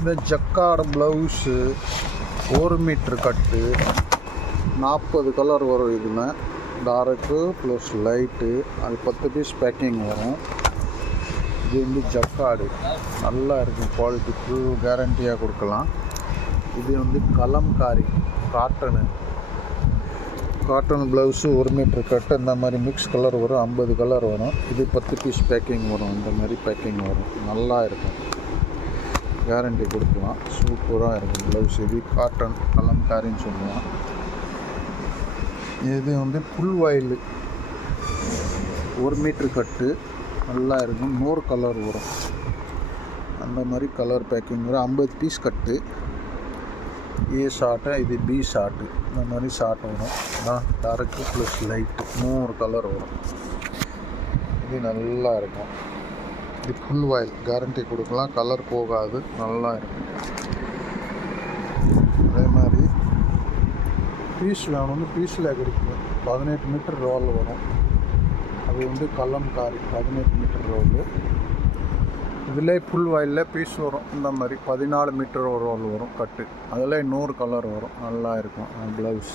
இந்த jacquard blouse 1 metre கட்டு 40 colour வரும். இதில் டார்க்கு ப்ளஸ் லைட்டு, அது 10 பீஸ் பேக்கிங் வரும். இது வந்து ஜக்கார்டு நல்லா இருக்கும், குவாலிட்டி ஃபுல் கேரண்டியாக கொடுக்கலாம். இது வந்து கலம்காரி காட்டன் ப்ளவுஸு 1 மீட்ரு கட்டு. இந்த மாதிரி மிக்ஸ் கலர் வரும், 50 கலர் வரும். இது 10 பீஸ் பேக்கிங் வரும். இந்த மாதிரி பேக்கிங் வரும், நல்லா இருக்கும், கேரண்டி கொடுக்கலாம். சூப்பராக இருக்கும் ப்ளவுஸ். இது காட்டன் கலம்காரின்னு சொல்லுவோம். இது வந்து புல் வாயில் 1 மீட்ரு கட்டு நல்லா இருக்கும். 100 கலர் வரும். அந்த மாதிரி கலர் பேக்கிங் வரும். 50 பீஸ் கட்டு. ஏ ஷார்ட்டு, இது பி ஷார்ட்டு. இந்த மாதிரி ஷார்ட் வரும். டார்க்கு ப்ளஸ் லைட்டு 100 கலர் வரும். இது நல்லா இருக்கும். இது ஃபுல் வாயில் கேரண்டி கொடுக்கலாம், கலர் போகாது, நல்லா இருக்கும். அதே மாதிரி பீஸ் வேணும்னு பீஸில் கிடைக்கும். 18 மீட்டர் ரோல் வரும். அது வந்து கலம்காரி 18 மீட்டர் ரோலு. இதில் ஃபுல் வாயிலில் பீஸ் வரும். இந்த மாதிரி 14 மீட்டர் ரோல் வரும் கட்டு. அதில் 100 கலர் வரும். நல்லா இருக்கும் ப்ளவுஸ்.